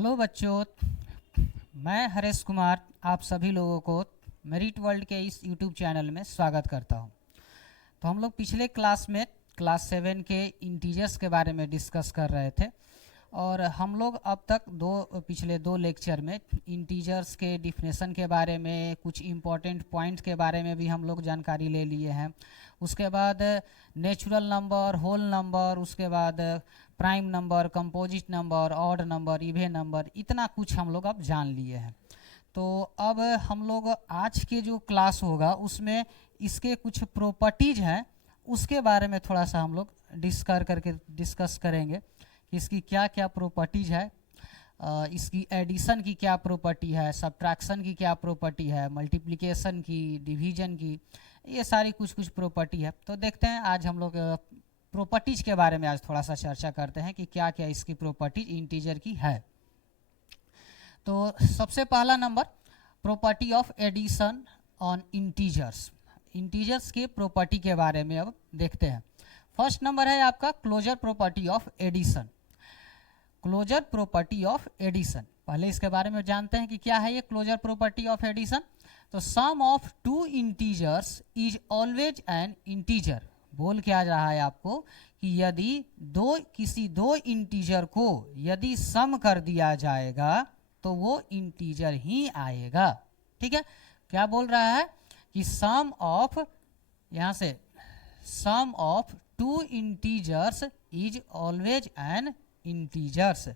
Hello बच्चों, मैं हरेश कुमार आप सभी लोगों को मेरिट वर्ल्ड के इस यूट्यूब चैनल में स्वागत करता हूं। तो हम लोग पिछले क्लास में क्लास 7 के इंटीजर्स के बारे में डिस्कस कर रहे थे और हम लोग अब तक पिछले दो लेक्चर में इंटीजर्स के डिफिनेशन के बारे में, कुछ इम्पोर्टेंट पॉइंट्स के बारे में भी हम लोग जानकारी ले लिए हैं। उसके बाद नेचुरल नंबर, होल नंबर, उसके बाद prime number, composite number, odd number, even number, इतना कुछ हम लोग अब जान लिए हैं। तो अब हम लोग आज के जो क्लास होगा उसमें इसके कुछ प्रॉपर्टीज हैं, उसके बारे में थोड़ा सा हम लोग डिस्कस करेंगे कि इसकी क्या क्या प्रॉपर्टीज है, इसकी एडिशन की क्या प्रॉपर्टी है, सब्ट्रैक्शन की क्या प्रॉपर्टी है, मल्टीप्लिकेशन की, डिवीजन की, ये सारी कुछ प्रॉपर्टी है। तो देखते हैं आज हम लोग प्रॉपर्टीज के बारे में आज थोड़ा सा चर्चा करते हैं कि क्या क्या इसकी प्रॉपर्टीज इंटीजर की है। तो सबसे पहला number, property of addition on integers. Integers के प्रॉपर्टी के बारे में अब देखते हैं। फर्स्ट नंबर है आपका closure property of addition. Closure property of addition, पहले इसके बारे में जानते हैं कि क्या है ये क्लोजर प्रॉपर्टी ऑफ एडिशन। तो sum of two integers is always an integer. बोल क्या रहा है आपको कि यदि किसी दो इंटीजर को यदि सम कर दिया जाएगा तो वो इंटीजर ही आएगा। ठीक है, क्या बोल रहा है कि सम ऑफ, यहां से sum of two integers is always an integers.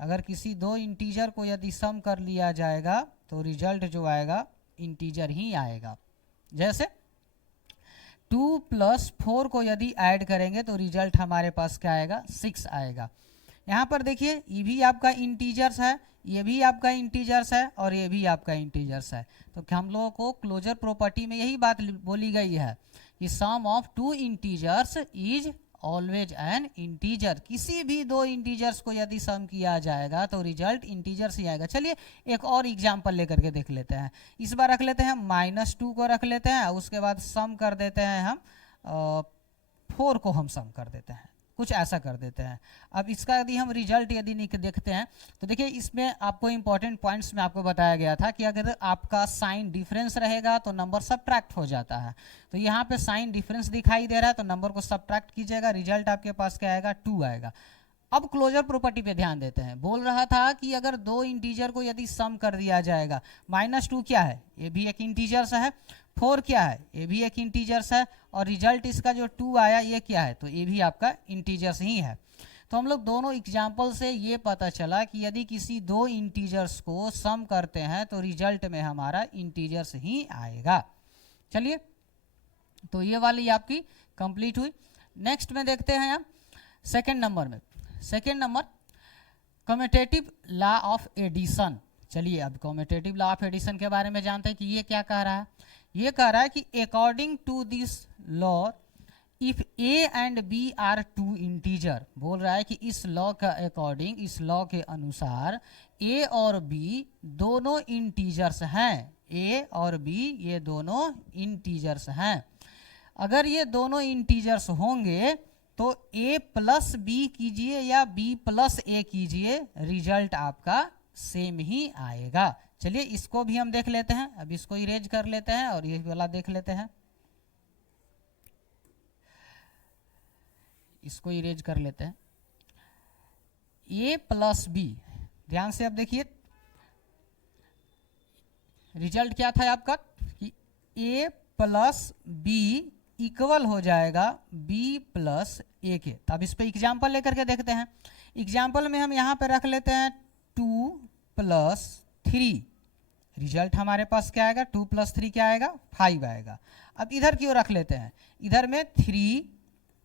अगर किसी दो इंटीजर को यदि सम कर लिया जाएगा तो रिजल्ट जो आएगा इंटीजर ही आएगा। जैसे 2 + 4 को यदि ऐड करेंगे तो रिजल्ट हमारे पास क्या आएगा, 6 आएगा। यहाँ पर देखिए ये भी आपका इंटीजर्स है, ये भी आपका इंटीजर्स है और ये भी आपका इंटीजर्स है। तो हम लोगों को क्लोजर प्रॉपर्टी में यही बात बोली गई है कि sum of two integers is always an integer. किसी भी दो इंटीजर्स को यदि सम किया जाएगा तो रिजल्ट इंटीजर्स ही आएगा। चलिए एक और एग्जांपल लेकर के देख लेते हैं। इस बार रख लेते हैं -2 को रख लेते हैं, उसके बाद सम कर देते हैं हम 4 को हम सम कर देते हैं, कुछ ऐसा कर देते हैं। अब इसका यदि हम रिजल्ट यदि देखते हैं तो देखिए इसमें आपको इंपॉर्टेंट पॉइंट्स में आपको बताया गया था कि अगर आपका साइन डिफरेंस रहेगा तो नंबर सब्ट्रैक्ट हो जाता है। तो यहाँ पे साइन डिफरेंस दिखाई दे रहा है तो नंबर को सब्ट्रैक्ट कीजिएगा, रिजल्ट आपके पास क्या आएगा, 2 आएगा। अब क्लोजर प्रॉपर्टी पे ध्यान देते हैं। बोल रहा था कि अगर दो इंटीजर को यदि सम कर दिया जाएगा, -2 क्या है, ये भी एक इंटीजर्स है, 4 क्या है, ये भी एक इंटीजर्स है, और रिजल्ट इसका जो 2 आया ये क्या है, तो ये भी आपका इंटीजर्स ही है। तो हम लोग दोनों एग्जाम्पल से ये पता चला कि यदि किसी दो इंटीजर्स को सम करते हैं तो रिजल्ट में हमारा इंटीजर्स ही आएगा। चलिए, तो ये वाली आपकी कंप्लीट हुई। नेक्स्ट में देखते हैं हम सेकेंड नंबर में। Second number, commutative law of addition. चलिए अब कम्यूटेटिव लॉ ऑफ एडिशन के बारे में जानते हैं कि ये क्या कह रहा है। ये कह रहा है कि according to this law if a and b are two integer. बोल रहा है कि इस लॉ का अकॉर्डिंग, इस लॉ के अनुसार ए और बी दोनों इंटीजर्स हैं। ए और बी ये दोनों इंटीजर्स हैं। अगर ये दोनों इंटीजर्स होंगे तो a + b कीजिए या b + a कीजिए, रिजल्ट आपका सेम ही आएगा। चलिए इसको भी हम देख लेते हैं। अब इसको इरेज कर लेते हैं और ये वाला देख लेते हैं, इसको इरेज कर लेते हैं। a + b, ध्यान से अब देखिए रिजल्ट क्या था आपका कि a + b इक्वल हो जाएगा b + a के। तो अब इस पे एग्जाम्पल लेकर के देखते हैं। एग्जाम्पल में हम यहाँ पे रख लेते हैं 2 + 3, रिजल्ट हमारे पास क्या आएगा, 2 + 3 क्या आएगा, 5 आएगा। अब इधर की ओर रख लेते हैं, इधर में 3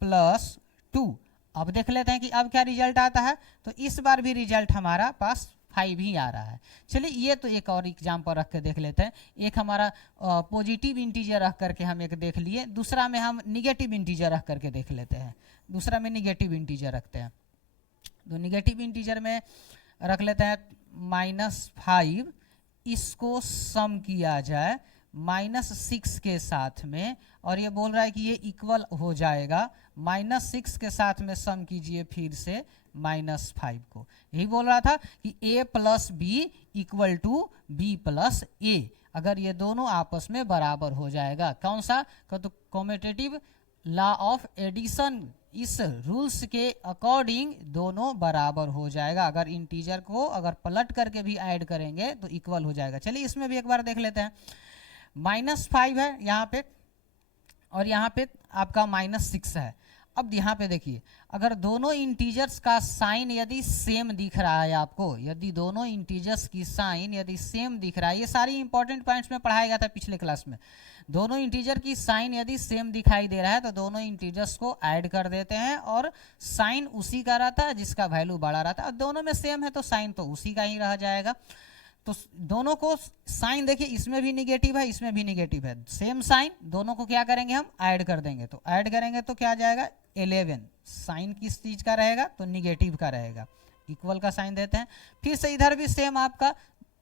+ 2। अब देख लेते हैं कि अब क्या रिजल्ट आता है। तो इस बार भी रिजल्ट हमारा पास 5 ही आ रहा है। चलिए ये तो एक और एग्जाम्पल रख के देख लेते हैं। एक हमारा पॉजिटिव इंटीजर रख करके हम एक देख लिए, दूसरा में हम निगेटिव इंटीजर रख करके देख लेते हैं। दूसरा में निगेटिव इंटीजर रखते हैं। तो निगेटिव इंटीजर में रख लेते हैं -5, इसको सम किया जाए -6 के साथ में, और ये बोल रहा है कि ये इक्वल हो जाएगा -6 के साथ में सम कीजिए फिर से -5 को। यही बोल रहा था कि a plus B equal to B plus A, अगर ये दोनों आपस में बराबर हो जाएगा। कौन सा? तो कॉम्यूटेटिव लॉ ऑफ एडिशन, इस रूल्स के अकॉर्डिंग दोनों बराबर हो जाएगा। अगर इंटीजर को अगर पलट करके भी ऐड करेंगे तो इक्वल हो जाएगा। चलिए इसमें भी एक बार देख लेते हैं। -5 है यहाँ पे, और यहाँ पे आपका -6 है। अब यहाँ पे देखिए, अगर दोनों इंटीजर्स का साइन यदि सेम दिख रहा है आपको, यदि दोनों इंटीजर्स की साइन यदि सेम दिख रहा है, ये सारी इंपॉर्टेंट पॉइंट्स में पढ़ाया गया था पिछले क्लास में। दोनों इंटीजर की साइन यदि सेम दिखाई दे रहा है तो दोनों इंटीजर्स को ऐड कर देते हैं, और साइन उसी का रहता है जिसका वैल्यू बड़ा रहता है। दोनों में सेम है तो साइन तो उसी का ही रह जाएगा। तो दोनों को साइन देखिए, इसमें भी निगेटिव है, इसमें भी निगेटिव है, सेम साइन, दोनों को क्या करेंगे हम? ऐड कर देंगे। तो ऐड करेंगे तो क्या आ जाएगा? 11। साइन किस चीज का रहेगा? तो निगेटिव का रहेगा। इक्वल का साइन देते हैं। फिर से इधर भी सेम, आपका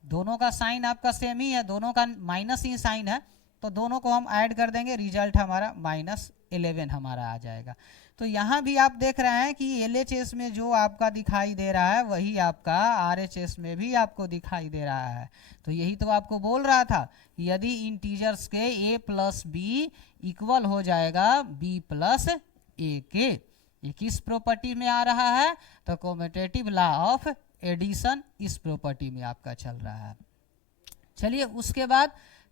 दोनों का साइन आपका सेम ही है, दोनों का माइनस ही साइन है, तो दोनों को हम ऐड कर देंगे, रिजल्ट हमारा -11 हमारा आ जाएगा। तो यहाँ भी आप देख रहे हैं कि LHS में जो आपका दिखाई दे रहा है वही आपका RHS में भी आपको दिखाई दे रहा है। तो यही तो आपको बोल रहा था कि यदि इंटीजर्स के a प्लस बी इक्वल हो जाएगा b प्लस ए के, ये किस प्रॉपर्टी में आ रहा है? तो कॉम्यूटेटिव लॉ ऑफ एडिशन इस प्रॉपर्टी में आपका चल रहा है। चलिए उसके बाद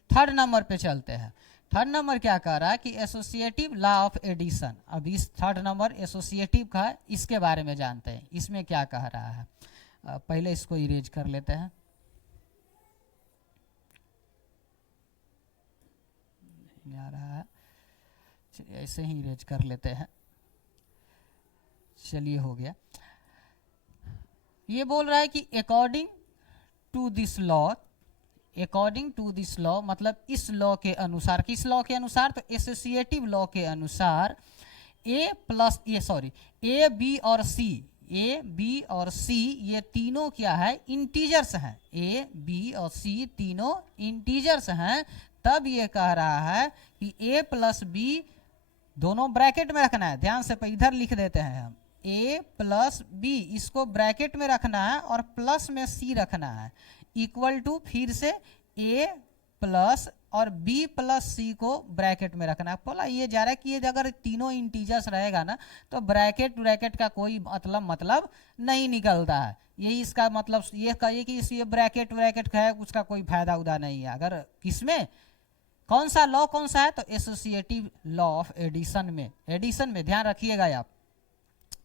थर्ड नंबर पे चलते हैं। थर्ड नंबर क्या कह रहा है कि एसोसिएटिव लॉ ऑफ एडिशन। अब इस थर्ड नंबर एसोसिएटिव का है, इसके बारे में जानते हैं, इसमें क्या कह रहा है। पहले इसको इरेज कर लेते हैं। नहीं आ रहा है, चलिए ऐसे ही इरेज कर लेते हैं। चलिए हो गया। ये बोल रहा है कि according to this law, according to this law मतलब इस लॉ के अनुसार, किस लॉ के अनुसार? तो एसोसिएटिव लॉ के अनुसार ए बी और सी, ए बी और सी ये तीनों क्या है? इंटीजर्स हैं। ए बी और सी तीनों इंटीजर्स हैं। तब ये कह रहा है कि ए प्लस बी, दोनों ब्रैकेट में रखना है, ध्यान से इधर लिख देते हैं हम, ए प्लस बी इसको ब्रैकेट में रखना है और प्लस में सी रखना है, इक्वल टू फिर से a प्लस और b प्लस सी को ब्रैकेट में रखना है। बोला ये जा रहा है कि ये अगर तीनों इंटीजर्स रहेगा ना तो ब्रैकेट का कोई मतलब नहीं निकलता है। यही इसका मतलब ये कहिए कि ये ब्रैकेट है, उसका कोई फायदा उदा नहीं है। अगर किसमें, कौन सा लॉ कौन सा है? तो एसोसिएटिव लॉ ऑफ एडिशन में, एडिशन में ध्यान रखिएगा आप।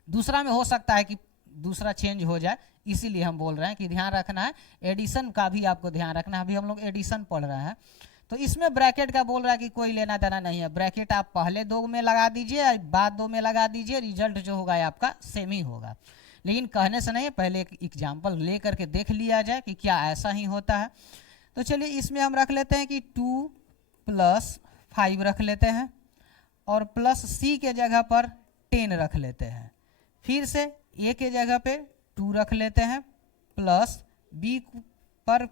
दूसरा में हो सकता है कि दूसरा चेंज हो जाए, इसीलिए हम बोल रहे हैं कि ध्यान रखना है, एडिशन का भी आपको ध्यान रखना है। अभी हम लोग एडिशन पढ़ रहे हैं, तो इसमें ब्रैकेट का बोल रहा है कि कोई लेना देना नहीं है। ब्रैकेट आप पहले 2 में लगा दीजिए, बाद 2 में लगा दीजिए, रिजल्ट जो होगा आपका सेम ही होगा। लेकिन कहने से नहीं, पहले एक एग्जाम्पल ले करके देख लिया जाए कि क्या ऐसा ही होता है। तो चलिए इसमें हम रख लेते हैं कि 2 + 5 रख लेते हैं, और प्लस सी के जगह पर 10 रख लेते हैं। फिर से ए के जगह पे 2 रख लेते हैं, प्लस बी पर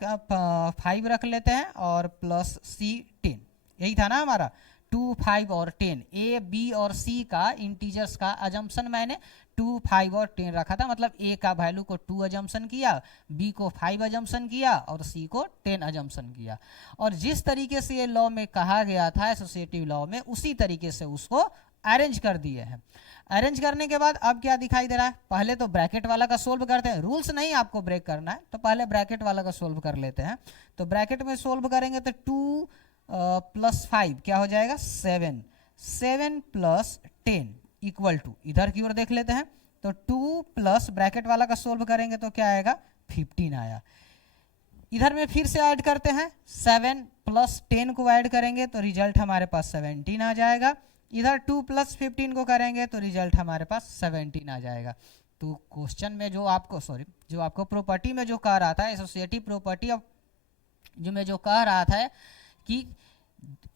5 रख लेते हैं, और प्लस सी 10। यही था ना हमारा 2, 5 और 10। ए बी और सी का इंटीजर्स का अजम्पशन मैंने 2, 5 और 10 रखा था, मतलब ए का वैल्यू को 2 अजम्पशन किया, बी को 5 अजम्पशन किया और सी को 10 अजम्पशन किया। और जिस तरीके से ये लॉ में कहा गया था एसोसिएटिव लॉ में, उसी तरीके से उसको अरेंज कर दिए हैं। अरेंज करने के बाद अब क्या दिखाई दे रहा है? पहले तो ब्रैकेट वाला का सोल्व करते हैं, रूल्स नहीं आपको ब्रेक करना है, तो पहले ब्रैकेट वाला का सोल्व कर लेते हैं। तो ब्रैकेट में सोल्व करेंगे तो 2 + 5 क्या हो जाएगा? 7 + 10 इक्वल टू, इधर की ओर देख लेते हैं, तो 2 प्लस ब्रैकेट वाला का सोल्व करेंगे तो क्या आएगा? 15 आया। इधर में फिर से ऐड करते हैं, 7 + 10 को ऐड करेंगे तो रिजल्ट हमारे पास 17 आ जाएगा। इधर 2 + 15 को करेंगे तो रिजल्ट हमारे पास 17 आ जाएगा। तो क्वेश्चन में जो आपको प्रॉपर्टी में जो कह रहा था, एसोसिएटिव प्रॉपर्टी जो मैं जो कह रहा था कि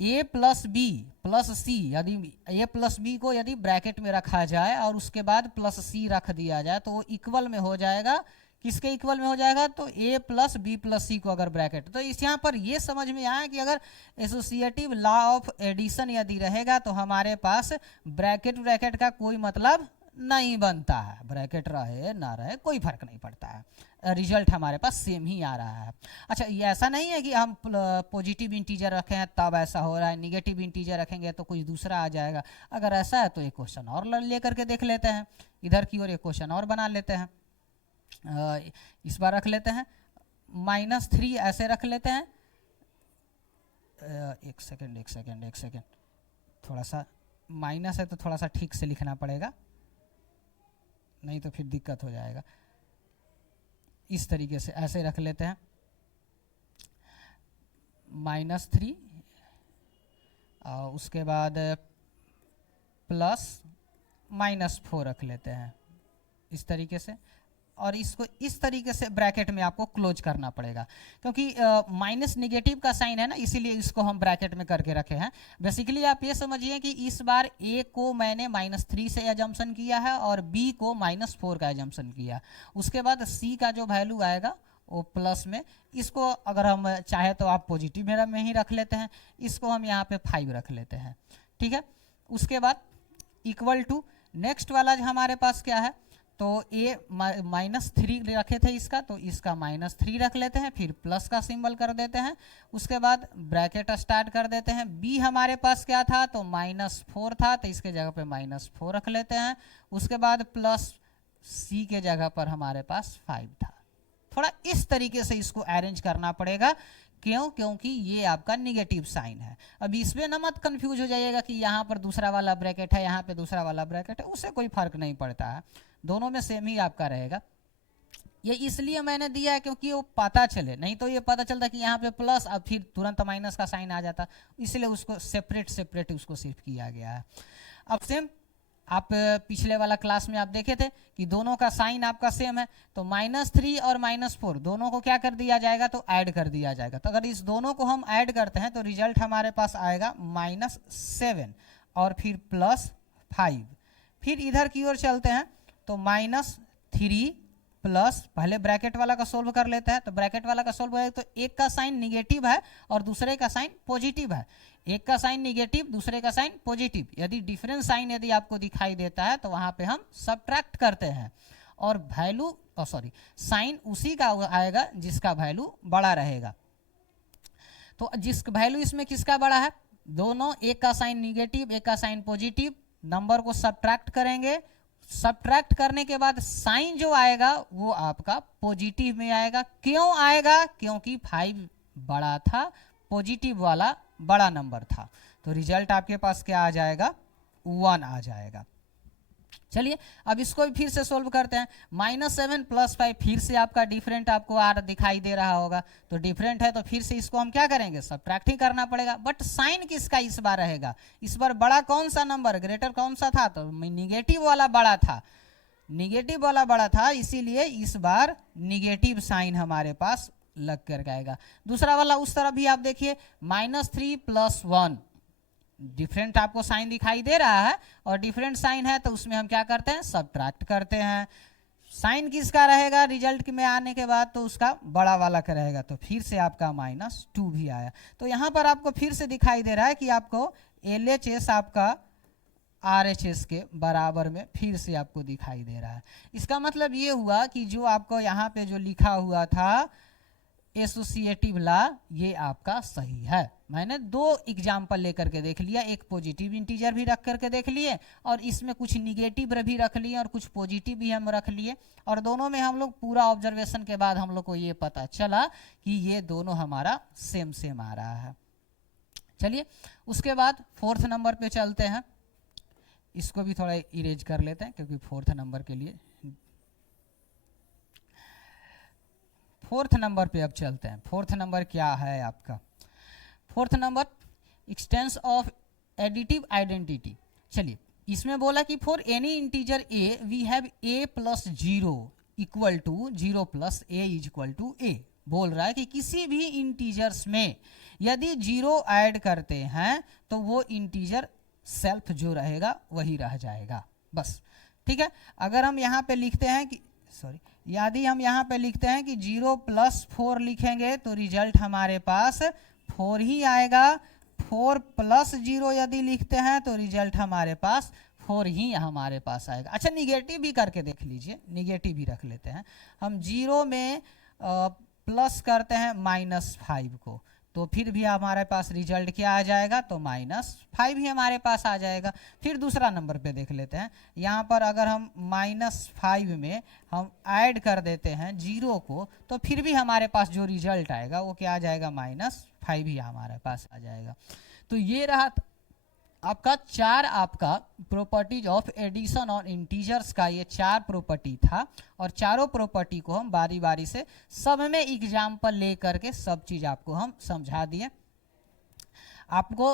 a + b + c, यदि a + b को यदि ब्रैकेट में रखा जाए और उसके बाद +c रख दिया जाए तो वो इक्वल में हो जाएगा किसके इक्वल में हो जाएगा, तो a प्लस बी प्लस सी को अगर ब्रैकेट, तो इस यहाँ पर ये समझ में आया कि अगर एसोसिएटिव लॉ ऑफ एडिशन यदि रहेगा तो हमारे पास ब्रैकेट ब्रैकेट का कोई मतलब नहीं बनता है, ब्रैकेट रहे ना रहे कोई फर्क नहीं पड़ता है, रिजल्ट हमारे पास सेम ही आ रहा है। अच्छा, ये ऐसा नहीं है कि हम पॉजिटिव इंटीजर रखे हैं तब ऐसा हो रहा है, निगेटिव इंटीजर रखेंगे तो कुछ दूसरा आ जाएगा। अगर ऐसा है तो एक क्वेश्चन और ले करके देख लेते हैं, इधर की ओर एक क्वेश्चन और बना लेते हैं। इस बार रख लेते हैं -3 ऐसे रख लेते हैं। एक सेकेंड, थोड़ा सा माइनस है तो थोड़ा सा ठीक से लिखना पड़ेगा, नहीं तो फिर दिक्कत हो जाएगा। इस तरीके से ऐसे रख लेते हैं -3 और उसके बाद प्लस -4 रख लेते हैं इस तरीके से, और इसको इस तरीके से ब्रैकेट में आपको क्लोज करना पड़ेगा, क्योंकि माइनस निगेटिव का साइन है ना, इसीलिए इसको हम ब्रैकेट में करके रखे हैं। बेसिकली आप ये समझिए कि इस बार a को मैंने -3 से एजम्पशन किया है और b को -4 का एजम्पशन किया, उसके बाद c का जो वैल्यू आएगा वो प्लस में, इसको अगर हम चाहे तो आप पॉजिटिव में ही रख लेते हैं, इसको हम यहाँ पे 5 रख लेते हैं, ठीक है। उसके बाद इक्वल टू नेक्स्ट वाला जो हमारे पास क्या है, तो a -3 रखे थे इसका, तो इसका -3 रख लेते हैं, फिर प्लस का सिंबल कर देते हैं, उसके बाद ब्रैकेट स्टार्ट कर देते हैं। b हमारे पास क्या था, तो -4 था, तो इसके जगह पे -4 रख लेते हैं, उसके बाद प्लस c के जगह पर हमारे पास 5 था। थोड़ा इस तरीके से इसको अरेंज करना पड़ेगा, क्यों, क्योंकि ये आपका निगेटिव साइन है। अब इसमें ना मत कंफ्यूज हो जाइएगा कि यहाँ पर दूसरा वाला ब्रैकेट है, यहाँ पे दूसरा वाला ब्रैकेट है, उससे कोई फर्क नहीं पड़ता है, दोनों में सेम ही आपका रहेगा। ये इसलिए मैंने दिया है क्योंकि वो पता चले, नहीं तो ये पता चलता कि यहाँ पे प्लस अब फिर तुरंत माइनस का साइन आ जाता, इसलिए उसको सेपरेट उसको शिफ्ट किया गया है। अब सेम आप पिछले वाला क्लास में आप देखे थे कि दोनों का साइन आपका सेम है, तो -3 और -4 दोनों को क्या कर दिया जाएगा, तो ऐड कर दिया जाएगा। तो अगर इस दोनों को हम ऐड करते हैं तो रिजल्ट हमारे पास आएगा -7 और फिर +5। फिर इधर की ओर चलते हैं तो -3 प्लस, पहले ब्रैकेट वाला का सोल्व कर लेते हैं, तो ब्रैकेट वाला का सोल्व है तो एक का साइन निगेटिव है और दूसरे का साइन पॉजिटिव है, एक का साइन निगेटिव दूसरे का साइन पॉजिटिव, यदि डिफरेंट साइन यदि आपको दिखाई देता है तो वहां पे हम सब्ट्रैक्ट करते हैं और वैल्यू साइन उसी का आएगा जिसका वैल्यू बड़ा रहेगा। तो जिस वैल्यू इसमें किसका बड़ा है, दोनों, एक का साइन निगेटिव एक का साइन पॉजिटिव, नंबर को सब्ट्रैक्ट करेंगे, सब्ट्रैक्ट करने के बाद साइन जो आएगा वो आपका पॉजिटिव में आएगा। क्यों आएगा, क्योंकि 5 बड़ा था, पॉजिटिव वाला बड़ा नंबर था, तो रिजल्ट आपके पास क्या आ जाएगा, 1 आ जाएगा। चलिए अब इसको भी फिर से सोल्व करते हैं। -7 + 5 फिर से आपका डिफरेंट आपको आर दिखाई दे रहा होगा, तो डिफरेंट है तो फिर से इसको हम क्या करेंगे, सब्ट्रैक्ट ही करना पड़ेगा। बट साइन किसका इस बार रहेगा, इस बार बड़ा कौन सा नंबर, ग्रेटर कौन सा था, तो निगेटिव वाला बड़ा था, निगेटिव वाला बड़ा था, इसीलिए इस बार निगेटिव साइन हमारे पास लग कर आएगा। दूसरा वाला उस तरफ भी आप देखिए, -3 + 1 डिफरेंट आपको साइन दिखाई दे रहा है और डिफरेंट साइन है तो उसमें हम क्या करते हैं, सब्ट्रैक्ट करते हैं। साइन किसका रहेगा रिजल्ट में आने के बाद, तो उसका बड़ा वाला का रहेगा, तो फिर से आपका -2 भी आया। तो यहाँ पर आपको फिर से दिखाई दे रहा है कि आपको LHS आपका RHS के बराबर में फिर से आपको दिखाई दे रहा है। इसका मतलब ये हुआ कि जो आपको यहाँ पे जो लिखा हुआ था एसोसिएटिव लॉ, ये आपका सही है। मैंने 2 एग्जाम्पल लेकर के देख लिया, एक पॉजिटिव इंटीजर भी रख करके देख लिए और इसमें कुछ निगेटिव भी रख लिए और कुछ पॉजिटिव भी हम रख लिए, और दोनों में हम लोग पूरा ऑब्जर्वेशन के बाद हम लोग को ये पता चला कि ये दोनों हमारा सेम आ रहा है। चलिए उसके बाद 4th नंबर पे चलते हैं, इसको भी थोड़ा इरेज कर लेते हैं क्योंकि 4th नंबर के लिए, 4th नंबर पे अब चलते हैं। 4th नंबर क्या है आपका, 4th number existence of additive identity. चलिए इसमें बोला कि for any integer a we have a + 0 = 0 + a = a। बोल रहा है कि किसी भी इंटीजर्स में यदि 0 ऐड करते हैं तो वो इंटीजर सेल्फ जो रहेगा वही रह जाएगा, बस ठीक है। अगर हम यहाँ पे लिखते हैं कि यदि हम यहाँ पे लिखते हैं कि 0 + 4 लिखेंगे तो रिजल्ट हमारे पास 4 ही आएगा। 4 + 0 यदि लिखते हैं तो रिजल्ट हमारे पास 4 ही हमारे पास आएगा। अच्छा, निगेटिव भी करके देख लीजिए, निगेटिव भी रख लेते हैं हम। 0 में प्लस करते हैं -5 को, तो फिर भी हमारे पास रिजल्ट क्या आ जाएगा, तो -5 ही हमारे पास आ जाएगा। फिर दूसरा नंबर पे देख लेते हैं। यहाँ पर अगर हम -5 में हम ऐड कर देते हैं 0 को, तो फिर भी हमारे पास जो रिजल्ट आएगा वो क्या आ जाएगा, -5 ही हमारे पास आ जाएगा। तो ये रहा आपका 4 आपका प्रॉपर्टीज ऑफ एडिशन और इंटीजर्स का, ये 4 प्रॉपर्टी था। और चारों प्रॉपर्टी को हम बारी बारी से सब में एग्जाम्पल ले करके सब चीज़ आपको हम समझा दिए। आपको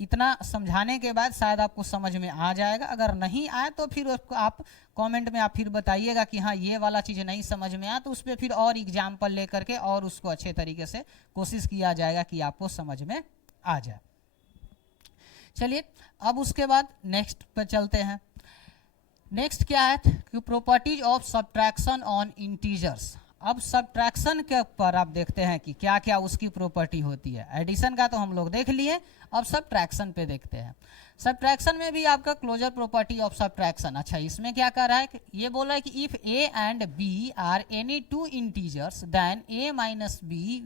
इतना समझाने के बाद शायद आपको समझ में आ जाएगा। अगर नहीं आए तो फिर आप कमेंट में आप फिर बताइएगा कि हाँ ये वाला चीज़ नहीं समझ में आया, तो उस पर फिर और एग्जाम्पल ले करके और उसको अच्छे तरीके से कोशिश किया जाएगा कि आपको समझ में आ जाए। चलिए अब उसके बाद नेक्स्ट पर चलते हैं। नेक्स्ट क्या है कि properties of subtraction on integers. अब सब्ट्रैक्शन के ऊपर आप देखते हैं कि क्या क्या उसकी प्रॉपर्टी होती है। एडिशन का तो हम लोग देख लिए, अब सब्ट्रैक्शन पे देखते हैं। सब्ट्रैक्शन में भी आपका क्लोजर प्रॉपर्टी ऑफ सब्ट्रैक्शन। अच्छा, इसमें क्या कर रहा है, ये बोल रहा है कि if a and b are any 2 integers then a - b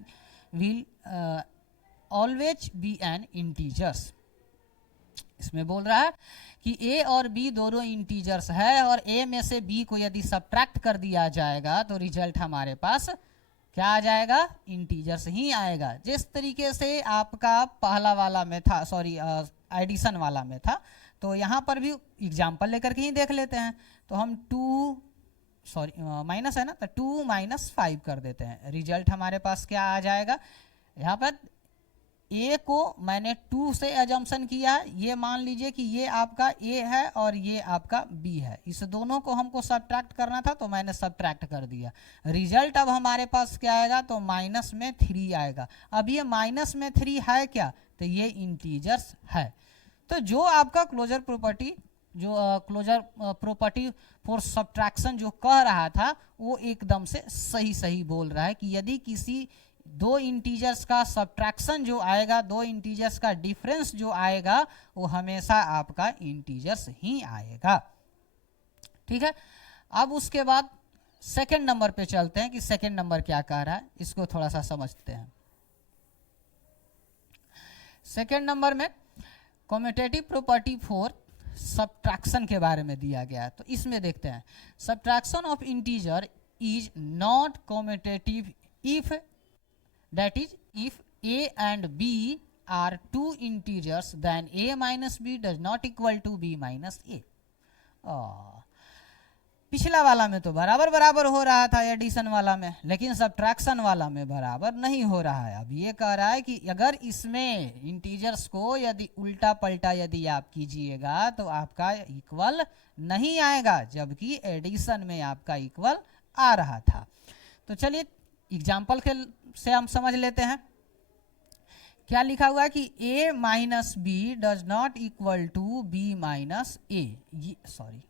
will always be an integers. इसमें बोल रहा है कि a और b दोनों इंटीजर्स है और a में से b को यदि सब्ट्रैक्ट कर दिया जाएगा तो रिजल्ट हमारे पास क्या आ जाएगा, इंटीजर्स ही आएगा। जिस तरीके से आपका पहला वाला में था, सॉरी एडिशन वाला में था, तो यहाँ पर भी एग्जाम्पल लेकर के ही देख लेते हैं। तो हम 2 सॉरी माइनस है ना, तो 2 - 5 कर देते हैं। रिजल्ट हमारे पास क्या आ जाएगा, यहाँ पर a को मैंने 2 से एजम्पशन किया है। ये मान लीजिए कि ये आपका a है और ये आपका b है। इस दोनों को हमको सब्ट्रैक्ट करना था तो मैंने सब्ट्रैक्ट कर दिया। रिजल्ट अब हमारे पास क्या आएगा, तो -3 आएगा। अब ये -3 है क्या, तो ये इंटीजर्स है। तो जो आपका क्लोजर प्रॉपर्टी, जो क्लोजर प्रॉपर्टी फॉर सब्ट्रैक्शन जो कह रहा था, वो एकदम से सही बोल रहा है कि यदि किसी 2 इंटीजर्स का सब्ट्रैक्शन जो आएगा, 2 इंटीजर्स का डिफरेंस जो आएगा, वो हमेशा आपका इंटीजर्स ही आएगा। ठीक है, अब उसके बाद सेकंड नंबर पे चलते हैं कि सेकंड नंबर क्या कह रहा है, इसको थोड़ा सा समझते हैं। सेकंड नंबर में कम्यूटेटिव प्रॉपर्टी फॉर सब्ट्रैक्शन के बारे में दिया गया है। तो इसमें देखते हैं, subtraction of integer is not commutative if, that is if a and b are 2 integers then a - b does not equal to b - a। पिछला वाला में तो बराबर हो रहा था एडिशन वाला में, लेकिन सब्ट्रैक्शन वाला में बराबर नहीं हो रहा है। अब ये कह रहा है कि अगर इसमें इंटीजर्स को यदि उल्टा पलटा यदि आप कीजिएगा तो आपका इक्वल नहीं आएगा, जबकि एडिशन में आपका इक्वल आ रहा था। तो चलिए एग्जाम्पल के से हम समझ लेते हैं। क्या लिखा हुआ है कि a - b does not equal to b - a। Sorry,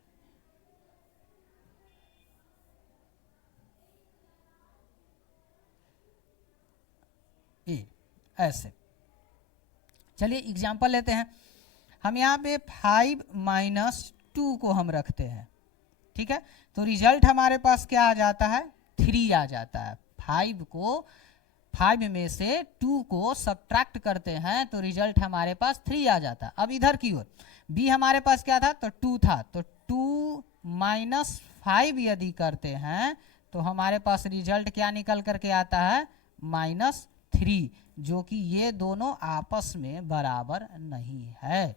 a ऐसे। चलिए एग्जाम्पल लेते हैं। हम यहाँ पे 5 - 2 को हम रखते हैं। ठीक है, तो रिजल्ट हमारे पास क्या आ जाता है, 3 आ जाता है। 5 में से 2 को सब्ट्रैक्ट करते हैं तो रिजल्ट हमारे पास 3 आ जाता है। अब इधर की ओर b हमारे पास क्या था, तो 2 था, तो 2 - 5 यदि करते हैं तो हमारे पास रिजल्ट क्या निकल करके आता है, -3, जो कि ये दोनों आपस में बराबर नहीं है।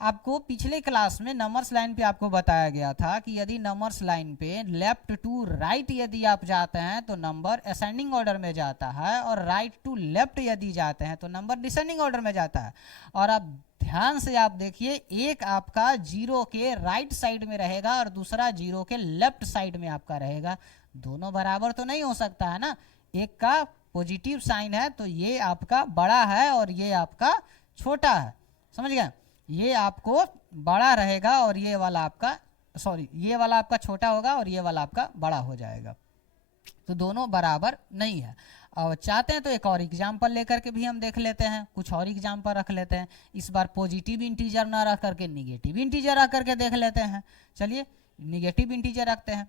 आपको पिछले क्लास में नंबर्स लाइन पे आपको बताया गया था कि यदि नंबर्स लाइन पे लेफ्ट टू राइट यदि आप जाते हैं तो नंबर असेंडिंग ऑर्डर में जाता है, और राइट टू लेफ्ट यदि जाते हैं तो नंबर डिसेंडिंग ऑर्डर में जाता है। और अब ध्यान से आप देखिए, एक आपका 0 के राइट साइड में रहेगा और दूसरा 0 के लेफ्ट साइड में आपका रहेगा। दोनों बराबर तो नहीं हो सकता है ना, एक का पॉजिटिव साइन है तो ये आपका बड़ा है और ये आपका छोटा है, समझ गए। ये आपको बड़ा रहेगा और ये वाला आपका सॉरी ये वाला आपका छोटा होगा और ये वाला आपका बड़ा हो जाएगा, तो दोनों बराबर नहीं है। और चाहते हैं तो एक और एग्जाम्पल लेकर के भी हम देख लेते हैं, कुछ और एग्जाम्पल रख लेते हैं। इस बार पॉजिटिव इंटीजर ना रख करके निगेटिव इंटीजर रख करके देख लेते हैं। चलिए निगेटिव इंटीजर रखते हैं।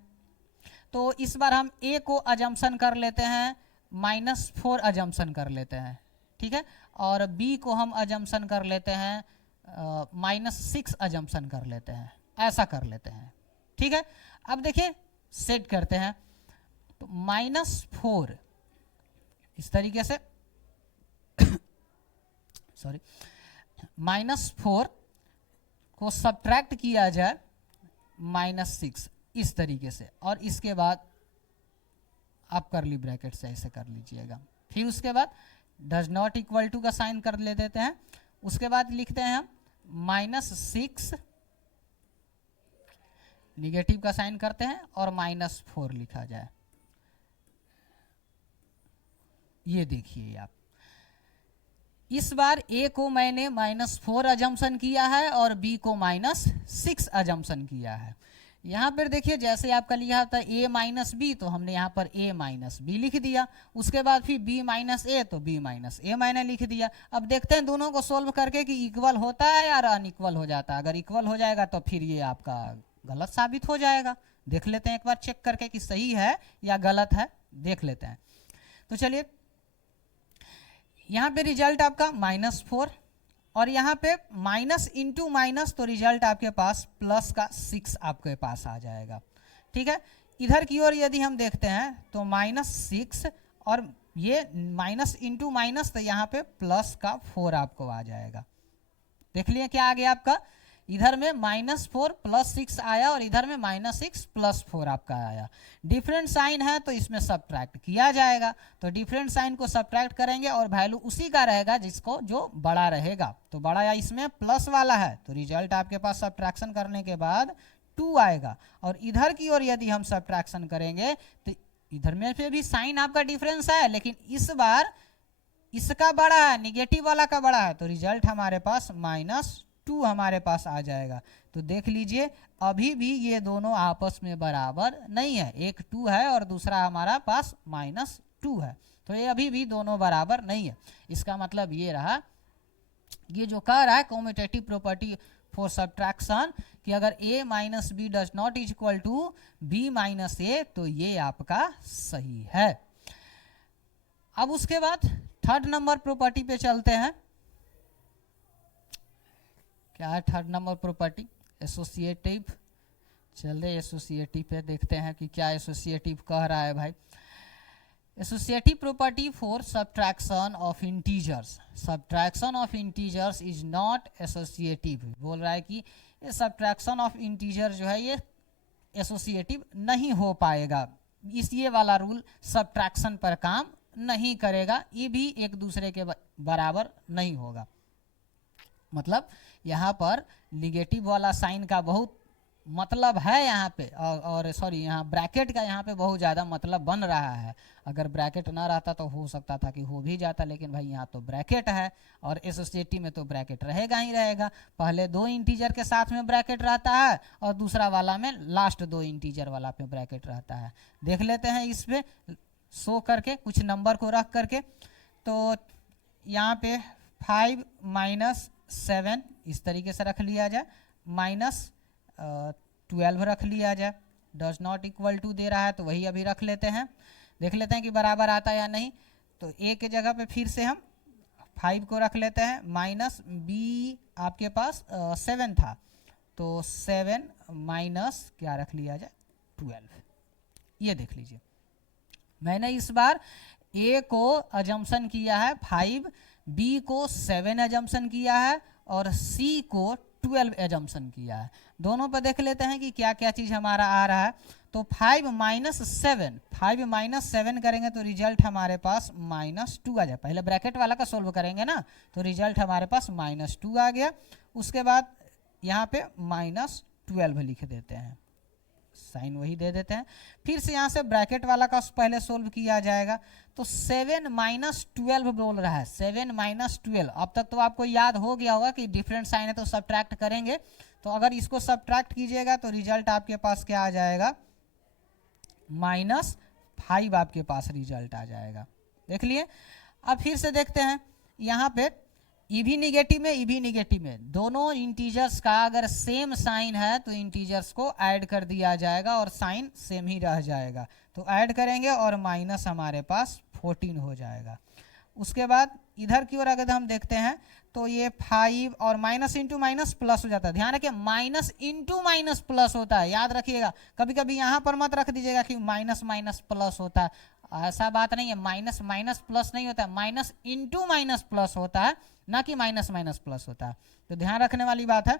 तो इस बार हम a को अजम्पशन कर लेते हैं -4 अजम्पशन कर लेते हैं, ठीक है, और b को हम अजम्पशन कर लेते हैं -6 अजम्पशन कर लेते हैं, ऐसा कर लेते हैं, ठीक है। अब देखिए सेट करते हैं, तो -4 इस तरीके से सॉरी -4 को सब्ट्रैक्ट किया जाए -6 इस तरीके से, और इसके बाद आप करली ब्रैकेट से ऐसे कर लीजिएगा। फिर उसके बाद डज नॉट इक्वल टू का साइन कर ले देते हैं। उसके बाद लिखते हैं हम -6 निगेटिव का साइन करते हैं और -4 लिखा जाए। ये देखिए आप, इस बार a को मैंने -4 अजम्पशन किया है और b को -6 अजम्पशन किया है। यहाँ पर देखिए जैसे आपका लिखा था a माइनस बी, तो हमने यहाँ पर a माइनस बी लिख दिया। उसके बाद फिर b माइनस ए, तो b माइनस ए मैंने लिख दिया। अब देखते हैं दोनों को सोल्व करके कि इक्वल होता है या अनइक्वल हो जाता है। अगर इक्वल हो जाएगा तो फिर ये आपका गलत साबित हो जाएगा। देख लेते हैं एक बार चेक करके कि सही है या गलत है, देख लेते हैं। तो चलिए यहाँ पे रिजल्ट आपका -4 और यहाँ पे माइनस इंटू माइनस, तो रिजल्ट आपके पास प्लस का 6 आपके पास आ जाएगा, ठीक है। इधर की ओर यदि हम देखते हैं तो -6 और ये माइनस इंटू माइनस, तो यहाँ पे प्लस का 4 आपको आ जाएगा। देख लिए क्या आ गया आपका, इधर में -4 + 6 आया और इधर में -6 + 4 आपका आया। डिफरेंट साइन है तो इसमें सब्ट्रैक्ट किया जाएगा, तो डिफरेंट साइन को सब्ट्रैक्ट करेंगे और वैल्यू उसी का रहेगा जिसको जो बड़ा रहेगा। तो बड़ा या इसमें प्लस वाला है, तो रिजल्ट आपके पास सब्ट्रैक्शन करने के बाद 2 आएगा। और इधर की ओर यदि हम सब्ट्रैक्शन करेंगे तो इधर में फिर भी साइन आपका डिफरेंस है, लेकिन इस बार इसका बड़ा है, निगेटिव वाला का बड़ा है, तो रिजल्ट हमारे पास -2 हमारे पास आ जाएगा। तो देख लीजिए अभी भी ये दोनों आपस में बराबर नहीं है, एक 2 है और दूसरा हमारा पास -2 है, तो ये अभी भी दोनों बराबर नहीं है। इसका मतलब ये रहा, ये जो कह रहा है कम्यूटेटिव प्रॉपर्टी फॉर सब्ट्रैक्शन कि अगर a - b does not equal to b - a, तो ये आपका सही है। अब उसके बाद थर्ड नंबर प्रॉपर्टी पे चलते हैं। क्या है थर्ड नंबर प्रॉपर्टी? एसोसिएटिव। चलिए एसोसिएटिव पे देखते हैं कि क्या एसोसिएटिव कह रहा है भाई। Associative property for subtraction of integers. Subtraction of integers is not associative. बोल रहा है कि ये सब्ट्रैक्शन ऑफ इंटीजर जो है ये एसोसिएटिव नहीं हो पाएगा, इस ये वाला रूल सब्ट्रैक्शन पर काम नहीं करेगा, ये भी एक दूसरे के बराबर नहीं होगा। मतलब यहाँ पर निगेटिव वाला साइन का बहुत मतलब है यहाँ पे, और सॉरी यहाँ ब्रैकेट का यहाँ पे बहुत ज़्यादा मतलब बन रहा है। अगर ब्रैकेट ना रहता तो हो सकता था कि हो भी जाता, लेकिन भाई यहाँ तो ब्रैकेट है और एसोसिएटिव में तो ब्रैकेट रहेगा ही रहेगा। पहले 2 इंटीजर के साथ में ब्रैकेट रहता है और दूसरा वाला में लास्ट 2 इंटीजर वाला पे ब्रैकेट रहता है। देख लेते हैं इस पे शो करके कुछ नंबर को रख करके। तो यहाँ पे 5 - 7 इस तरीके से रख लिया जाए, -12 रख लिया जाए। डज नॉट इक्वल टू दे रहा है तो वही अभी रख लेते हैं, देख लेते हैं कि बराबर आता है या नहीं। तो a के जगह पे फिर से हम 5 को रख लेते हैं, माइनस b आपके पास 7 था, तो 7 माइनस क्या रख लिया जाए 12। ये देख लीजिए मैंने इस बार a को अजम्पशन किया है 5, b को 7 अजम्पशन किया है और c को 12 एजम्पशन किया है। दोनों पर देख लेते हैं कि क्या क्या चीज़ हमारा आ रहा है। तो 5 - 7 करेंगे तो रिजल्ट हमारे पास -2 आ जाए। पहले ब्रैकेट वाला का सोल्व करेंगे ना, तो रिजल्ट हमारे पास -2 आ गया। उसके बाद यहाँ पे -12 लिख देते हैं, साइन वही दे देते हैं। फिर से यहाँ से ब्रैकेट वाला का पहले सोल्व किया जाएगा। तो 7 - 12 बोल रहा है, 7 - 12। अब तक तो आपको याद हो गया होगा कि डिफरेंट साइन है तो सब्ट्रैक्ट करेंगे। तो अगर इसको सब्ट्रैक्ट कीजिएगा तो रिजल्ट आपके पास क्या आ जाएगा, -5 आपके पास रिजल्ट आ जाएगा। देख लिए। अब फिर से देखते हैं यहाँ पे ई भी निगेटिव में, ई भी निगेटिव में, दोनों इंटीजर्स का अगर सेम साइन है तो इंटीजर्स को ऐड कर दिया जाएगा और साइन सेम ही रह जाएगा। तो ऐड करेंगे और माइनस हमारे पास 14 हो जाएगा। उसके बाद इधर की ओर अगर हम देखते हैं तो ये 5 और माइनस इंटू माइनस प्लस हो जाता है। ध्यान रखिए माइनस इंटू माइनस प्लस होता है, याद रखिएगा। कभी कभी यहाँ पर मत रख दीजिएगा कि माइनस माइनस प्लस होता है, ऐसा बात नहीं है। माइनस माइनस प्लस नहीं होता है, माइनस इंटू माइनस प्लस होता है, ना कि माइनस माइनस प्लस होता है। तो ध्यान रखने वाली बात है।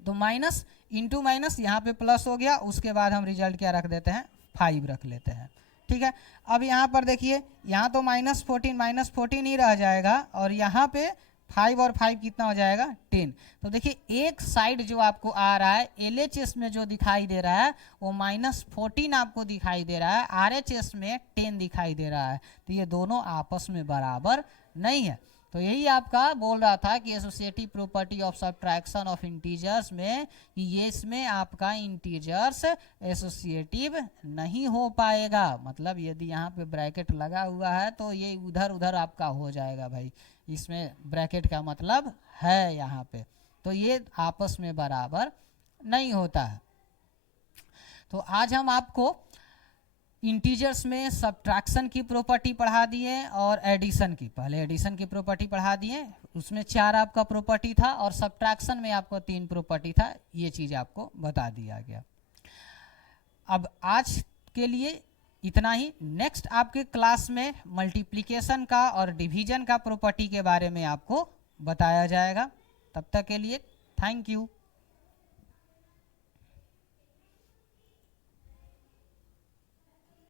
तो माइनस इंटू माइनस यहाँ पे प्लस हो गया, उसके बाद हम रिजल्ट क्या रख देते हैं, 5 रख लेते हैं। ठीक है। अब यहाँ पर देखिए, यहाँ तो -14 ही रह जाएगा और यहाँ पे 5 और 5 कितना हो जाएगा, 10। तो देखिए एक साइड जो आपको आ रहा है LHS में जो दिखाई दे रहा है वो -14 आपको दिखाई दे रहा है, RHS में 10 दिखाई दे रहा है। तो ये दोनों आपस में बराबर नहीं है। तो यही आपका बोल रहा था कि associative property of subtraction of integers में कि ये इसमें आपका इंटीजर्स एसोसिएटिव नहीं हो पाएगा। मतलब यदि यहाँ पे ब्रैकेट लगा हुआ है तो ये उधर उधर आपका हो जाएगा भाई, इसमें ब्रैकेट का मतलब है यहाँ पे, तो ये आपस में बराबर नहीं होता है। तो आज हम आपको इंटीजर्स में सब्ट्रैक्शन की प्रॉपर्टी पढ़ा दिए और एडिशन की। पहले एडिशन की प्रॉपर्टी पढ़ा दिए, उसमें 4 आपका प्रॉपर्टी था और सब्ट्रैक्शन में आपको 3 प्रॉपर्टी था। ये चीज़ आपको बता दिया गया। अब आज के लिए इतना ही। नेक्स्ट आपके क्लास में मल्टीप्लिकेशन का और डिवीजन का प्रॉपर्टी के बारे में आपको बताया जाएगा। तब तक के लिए थैंक यू।